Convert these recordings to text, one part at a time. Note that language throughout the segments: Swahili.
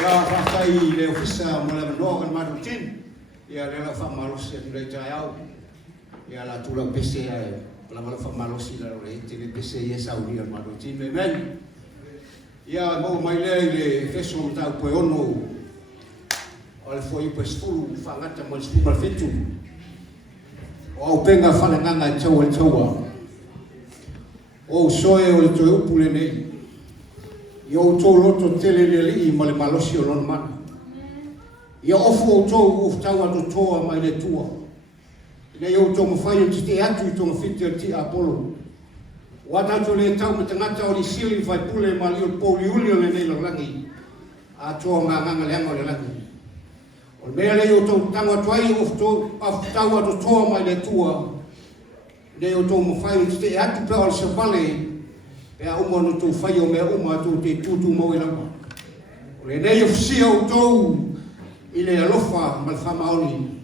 Ya fakai le ofisa mo le no kan madutin. Ya le la fama los ya le jayau. Ya la tula pese ya la mala fama los la le te pese ya saudi kan madutin men. Ya mo mai le feso ta po ono. Ole foi pues fulu fangata mo super fitu. O penga fala nganga chawa. O soe o le toe upule nei. Yo to loto tele le I male malosi o lon mana. Ia ofu o to uftawa to toa mai le tua. Ina yo to mo fai o te atu to mo fiti ti Apollo. Wata to le tau me tangata o li sili fai pule mali o poli uli o le nei lo langi. A toa nganga le anga o le langi. O mea le yo to tangwa tuai uftawa to toa mai le tua. Ne o to mo fai o te atu pe o se vale. E a uma no tō whai o mea uma tō te tūtū mau i lama. O le nei ofisia o tōu I le alofa ma le whamaoni.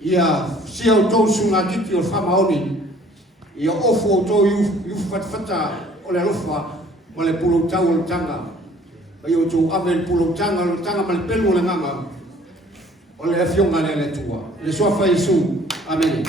Ia fisia o tōu sunga kiti o le whamaoni. Ia ofo o tōu iufu fatfata o le alofa ma le pulo tau o le tanga. Ia o tōu ame le pulo tanga ma le pelu o le nganga. O le afionga le tua. Le soa whai Yesu. Amen.